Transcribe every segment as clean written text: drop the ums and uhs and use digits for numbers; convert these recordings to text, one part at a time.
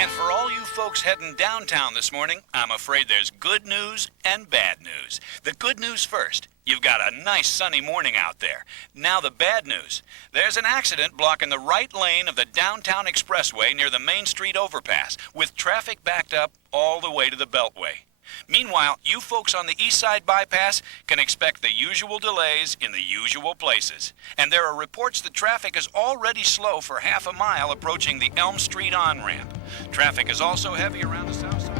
And for all you folks heading downtown this morning, I'm afraid there's good news and bad news. The good news first. You've got a nice sunny morning out there. Now the bad news. There's an accident blocking the right lane of the downtown expressway near the Main Street overpass, with traffic backed up all the way to the Beltway. Meanwhile, you folks on the East Side Bypass can expect the usual delays in the usual places. And there are reports that traffic is already slow for half a mile approaching the Elm Street on-ramp. Traffic is also heavy around the south side.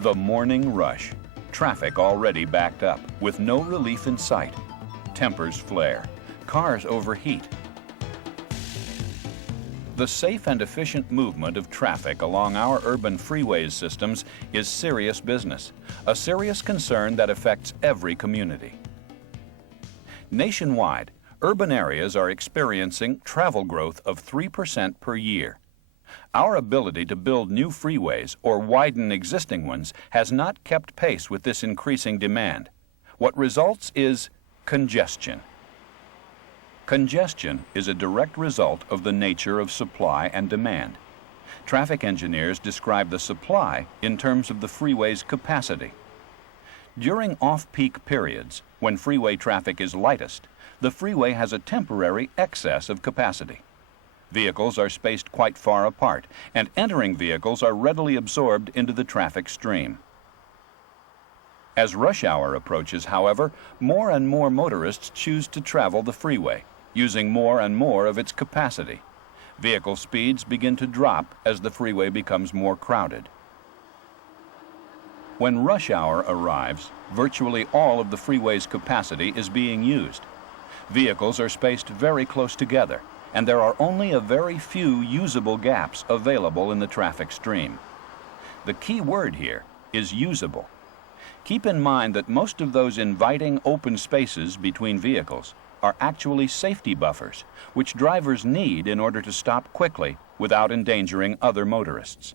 The morning rush. Traffic already backed up, with no relief in sight. Tempers flare. Cars overheat. The safe and efficient movement of traffic along our urban freeways systems is serious business, a serious concern that affects every community. Nationwide, urban areas are experiencing travel growth of 3% per year. Our ability to build new freeways or widen existing ones has not kept pace with this increasing demand. What results is congestion. Congestion is a direct result of the nature of supply and demand. Traffic engineers describe the supply in terms of the freeway's capacity. During off-peak periods, when freeway traffic is lightest, the freeway has a temporary excess of capacity. Vehicles are spaced quite far apart, and entering vehicles are readily absorbed into the traffic stream. As rush hour approaches, however, more and more motorists choose to travel the freeway, using more and more of its capacity. Vehicle speeds begin to drop as the freeway becomes more crowded. When rush hour arrives, virtually all of the freeway's capacity is being used. Vehicles are spaced very close together, and there are only a very few usable gaps available in the traffic stream. The key word here is usable. Keep in mind that most of those inviting open spaces between vehicles are actually safety buffers, which drivers need in order to stop quickly without endangering other motorists.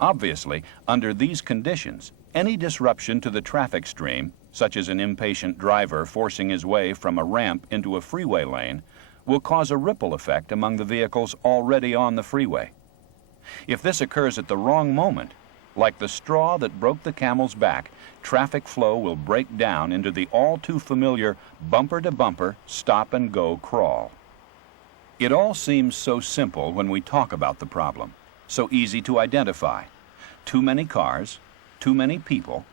Obviously, under these conditions, any disruption to the traffic stream, such as an impatient driver forcing his way from a ramp into a freeway lane, will cause a ripple effect among the vehicles already on the freeway. If this occurs at the wrong moment, like the straw that broke the camel's back, traffic flow will break down into the all-too-familiar bumper-to-bumper, stop-and-go crawl. It all seems so simple when we talk about the problem, so easy to identify. Too many cars, too many people,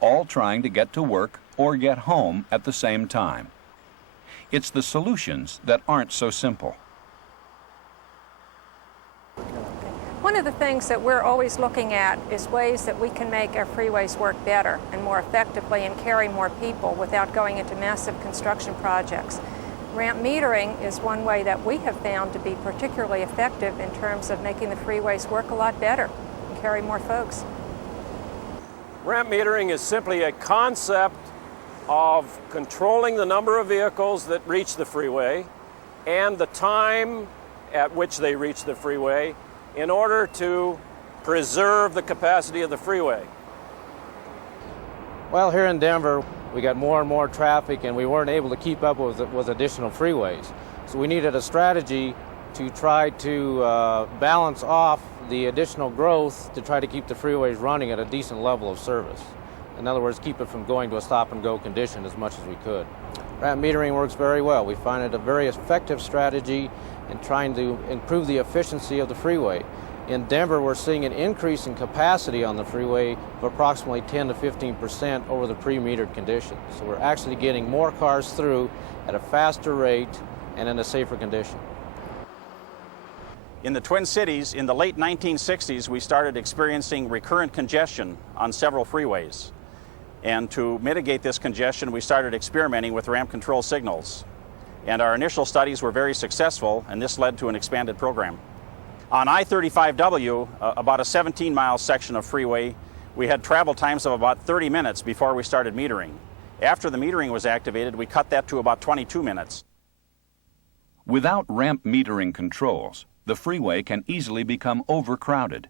all trying to get to work or get home at the same time. It's the solutions that aren't so simple. One of the things that we're always looking at is ways that we can make our freeways work better and more effectively and carry more people without going into massive construction projects. Ramp metering is one way that we have found to be particularly effective in terms of making the freeways work a lot better and carry more folks. Ramp metering is simply a concept of controlling the number of vehicles that reach the freeway and the time at which they reach the freeway in order to preserve the capacity of the freeway. Well, here in Denver, we got more and more traffic, and we weren't able to keep up with additional freeways. So we needed a strategy to try to balance off the additional growth to try to keep the freeways running at a decent level of service. In other words, keep it from going to a stop-and-go condition as much as we could. Ramp metering works very well. We find it a very effective strategy in trying to improve the efficiency of the freeway. In Denver, we're seeing an increase in capacity on the freeway of approximately 10 to 15% over the pre-metered conditions. So we're actually getting more cars through at a faster rate and in a safer condition. In the Twin Cities, in the late 1960s, we started experiencing recurrent congestion on several freeways. And to mitigate this congestion, we started experimenting with ramp control signals. And our initial studies were very successful, and this led to an expanded program. On I-35W, about a 17-mile section of freeway, we had travel times of about 30 minutes before we started metering. After the metering was activated, we cut that to about 22 minutes. Without ramp metering controls, the freeway can easily become overcrowded.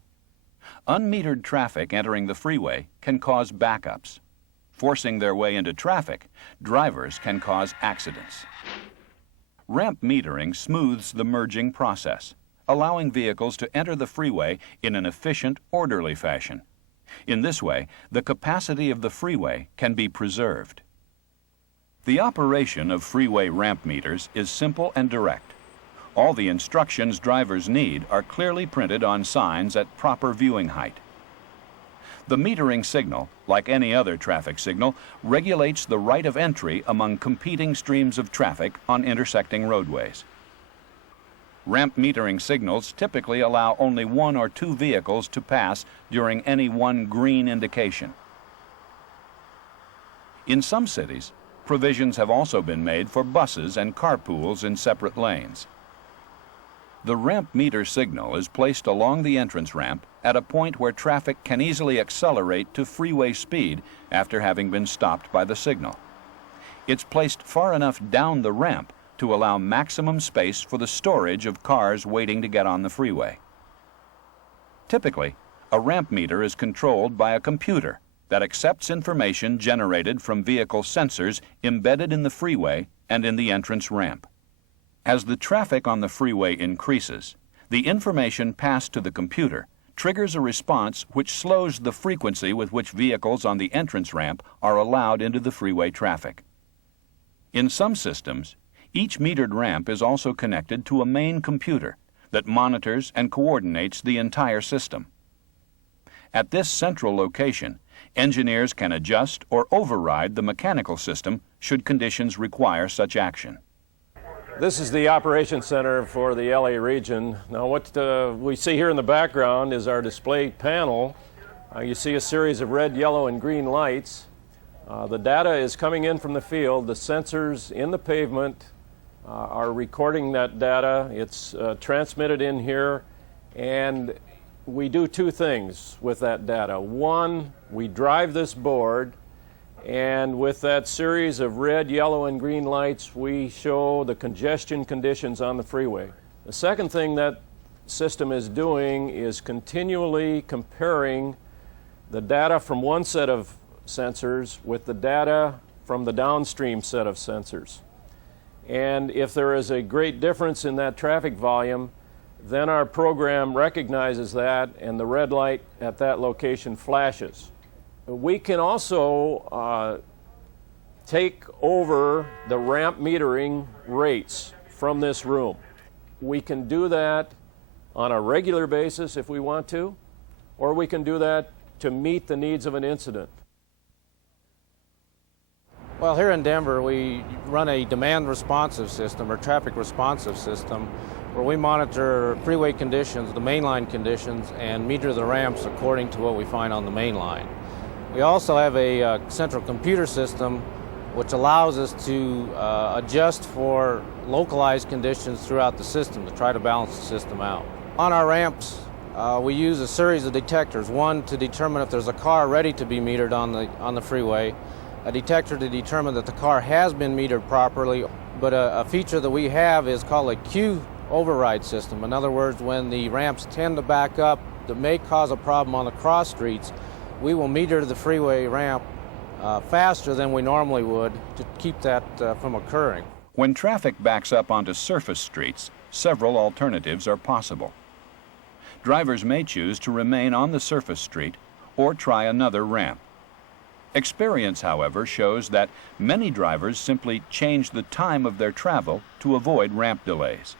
Unmetered traffic entering the freeway can cause backups. forcing their way into traffic, drivers can cause accidents. Ramp metering smooths the merging process, allowing vehicles to enter the freeway in an efficient, orderly fashion. In this way, the capacity of the freeway can be preserved. The operation of freeway ramp meters is simple and direct. All the instructions drivers need are clearly printed on signs at proper viewing height. The metering signal, like any other traffic signal, regulates the right of entry among competing streams of traffic on intersecting roadways. Ramp metering signals typically allow only 1 or 2 vehicles to pass during any one green indication. In some cities, provisions have also been made for buses and carpools in separate lanes. The ramp meter signal is placed along the entrance ramp at a point where traffic can easily accelerate to freeway speed after having been stopped by the signal. It's placed far enough down the ramp to allow maximum space for the storage of cars waiting to get on the freeway. Typically, a ramp meter is controlled by a computer that accepts information generated from vehicle sensors embedded in the freeway and in the entrance ramp. As the traffic on the freeway increases, the information passed to the computer triggers a response which slows the frequency with which vehicles on the entrance ramp are allowed into the freeway traffic. In some systems, each metered ramp is also connected to a main computer that monitors and coordinates the entire system. At this central location, engineers can adjust or override the mechanical system should conditions require such action. This is the Operations Center for the LA region. Now what we see here in the background is our display panel. You see a series of red, yellow, and green lights. The data is coming in from the field. The sensors in the pavement are recording that data. It's transmitted in here, and we do 2 things with that data. One, we drive this board, and with that series of red, yellow, and green lights, we show the congestion conditions on the freeway. The second thing that system is doing is continually comparing the data from one set of sensors with the data from the downstream set of sensors. And if there is a great difference in that traffic volume, then our program recognizes that and the red light at that location flashes. We can also take over the ramp metering rates from this room. We can do that on a regular basis if we want to, or we can do that to meet the needs of an incident. Well, here in Denver, we run a demand responsive system or traffic responsive system where we monitor freeway conditions, the mainline conditions, and meter the ramps according to what we find on the main line. We also have a central computer system which allows us to adjust for localized conditions throughout the system to try to balance the system out. On our ramps, we use a series of detectors, one to determine if there's a car ready to be metered on the freeway, a detector to determine that the car has been metered properly, but a feature that we have is called a queue override system. In other words, when the ramps tend to back up that may cause a problem on the cross streets, we will meter the freeway ramp faster than we normally would to keep that from occurring. When traffic backs up onto surface streets, several alternatives are possible. Drivers may choose to remain on the surface street or try another ramp. Experience, however, shows that many drivers simply change the time of their travel to avoid ramp delays.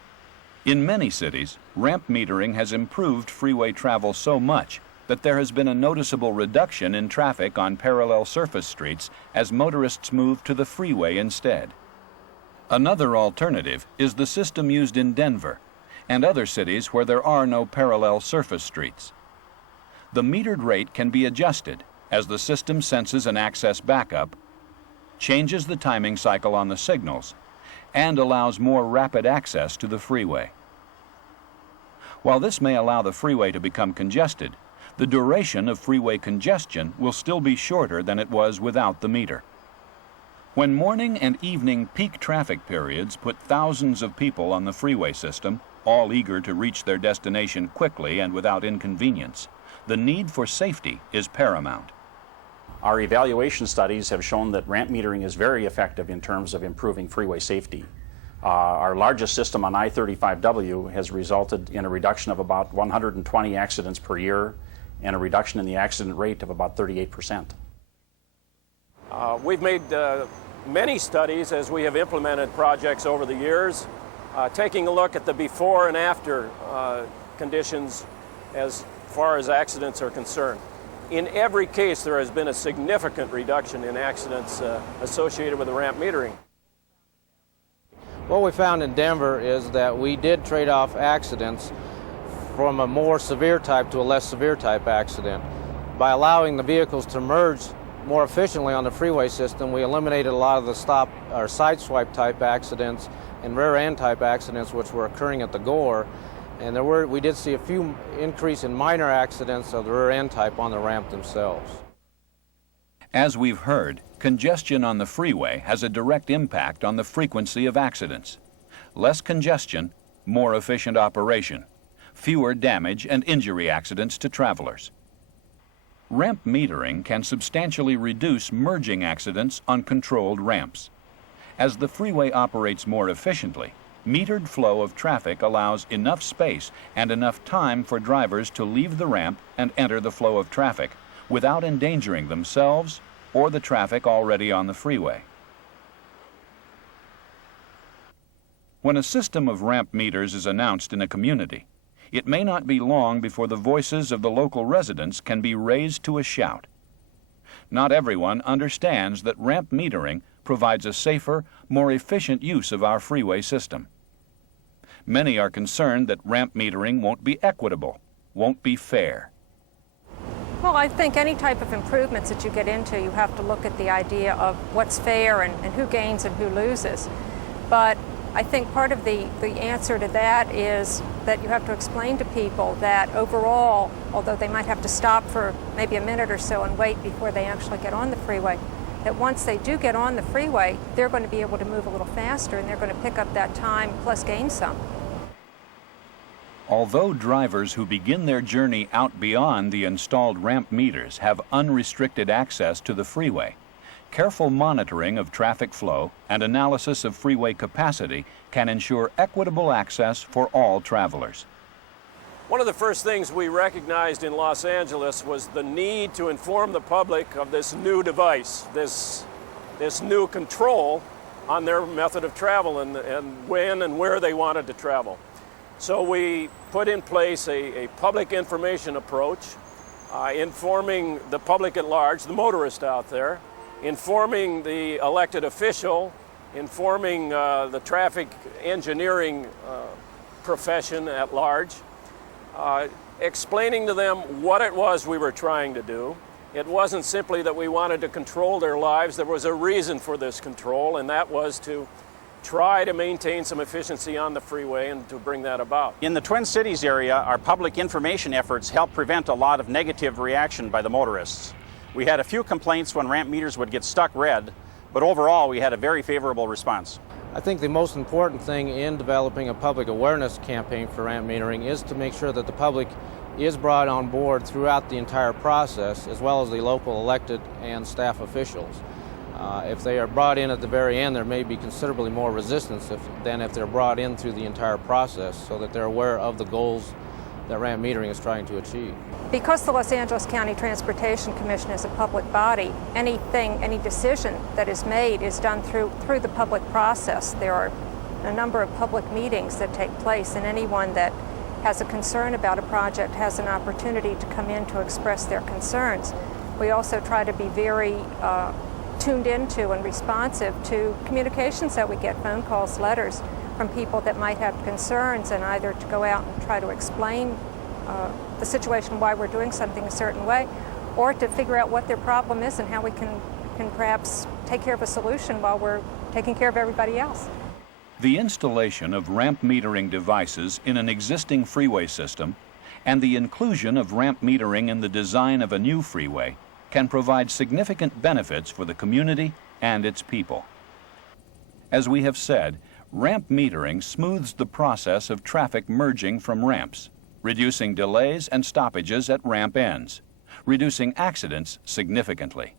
In many cities, ramp metering has improved freeway travel so much that there has been a noticeable reduction in traffic on parallel surface streets as motorists move to the freeway instead. Another alternative is the system used in Denver and other cities where there are no parallel surface streets. The metered rate can be adjusted as the system senses an access backup, changes the timing cycle on the signals, and allows more rapid access to the freeway. While this may allow the freeway to become congested, the duration of freeway congestion will still be shorter than it was without the meter. When morning and evening peak traffic periods put thousands of people on the freeway system, all eager to reach their destination quickly and without inconvenience, the need for safety is paramount. Our evaluation studies have shown that ramp metering is very effective in terms of improving freeway safety. Our largest system on I-35W has resulted in a reduction of about 120 accidents per year and a reduction in the accident rate of about 38%. We've made many studies as we have implemented projects over the years, taking a look at the before and after conditions as far as accidents are concerned. In every case, there has been a significant reduction in accidents associated with the ramp metering. What we found in Denver is that we did trade off accidents from a more severe type to a less severe type accident. By allowing the vehicles to merge more efficiently on the freeway system, we eliminated a lot of the stop or side swipe type accidents and rear end type accidents which were occurring at the gore. And we did see a few increase in minor accidents of the rear end type on the ramp themselves. As we've heard, congestion on the freeway has a direct impact on the frequency of accidents. Less congestion, more efficient operation, fewer damage and injury accidents to travelers. Ramp metering can substantially reduce merging accidents on controlled ramps. As the freeway operates more efficiently, metered flow of traffic allows enough space and enough time for drivers to leave the ramp and enter the flow of traffic without endangering themselves or the traffic already on the freeway. When a system of ramp meters is announced in a community, it may not be long before the voices of the local residents can be raised to a shout. Not everyone understands that ramp metering provides a safer, more efficient use of our freeway system. Many are concerned that ramp metering won't be equitable, won't be fair. Well, I think any type of improvements that you get into, you have to look at the idea of what's fair and who gains and who loses. But I think part of the answer to that is that you have to explain to people that overall, although they might have to stop for maybe a minute or so and wait before they actually get on the freeway, that once they do get on the freeway, they're going to be able to move a little faster and they're going to pick up that time plus gain some. Although drivers who begin their journey out beyond the installed ramp meters have unrestricted access to the freeway, careful monitoring of traffic flow and analysis of freeway capacity can ensure equitable access for all travelers. One of the first things we recognized in Los Angeles was the need to inform the public of this new device, this new control on their method of travel and when and where they wanted to travel. So we put in place a public information approach, informing the public at large, the motorist out there, informing the elected official, informing the traffic engineering profession at large, explaining to them what it was we were trying to do. It wasn't simply that we wanted to control their lives. There was a reason for this control, and that was to try to maintain some efficiency on the freeway and to bring that about. In the Twin Cities area, our public information efforts helped prevent a lot of negative reaction by the motorists. We had a few complaints when ramp meters would get stuck red, but overall we had a very favorable response. I think the most important thing in developing a public awareness campaign for ramp metering is to make sure that the public is brought on board throughout the entire process, as well as the local elected and staff officials. If they are brought in at the very end, there may be considerably more resistance than if they're brought in through the entire process, so that they're aware of the goals that ramp metering is trying to achieve. Because the Los Angeles County Transportation Commission is a public body, any decision that is made is done through the public process. There are a number of public meetings that take place, and anyone that has a concern about a project has an opportunity to come in to express their concerns. We also try to be very tuned into and responsive to communications that we get, phone calls, letters from people that might have concerns, and either to go out and try to explain the situation, why we're doing something a certain way, or to figure out what their problem is and how we can perhaps take care of a solution while we're taking care of everybody else. The installation of ramp metering devices in an existing freeway system and the inclusion of ramp metering in the design of a new freeway can provide significant benefits for the community and its people. As we have said, ramp metering smooths the process of traffic merging from ramps, reducing delays and stoppages at ramp ends, reducing accidents significantly.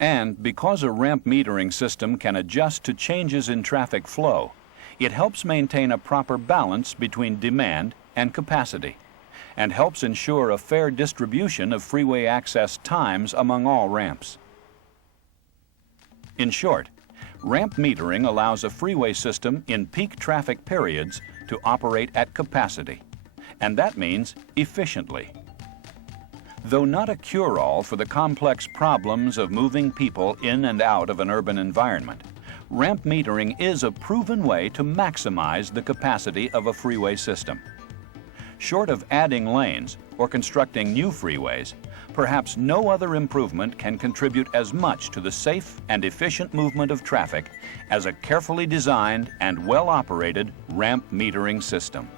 And because a ramp metering system can adjust to changes in traffic flow, it helps maintain a proper balance between demand and capacity, and helps ensure a fair distribution of freeway access times among all ramps. In short, ramp metering allows a freeway system in peak traffic periods to operate at capacity, and that means efficiently. Though not a cure-all for the complex problems of moving people in and out of an urban environment, ramp metering is a proven way to maximize the capacity of a freeway system. Short of adding lanes or constructing new freeways, perhaps no other improvement can contribute as much to the safe and efficient movement of traffic as a carefully designed and well-operated ramp metering system.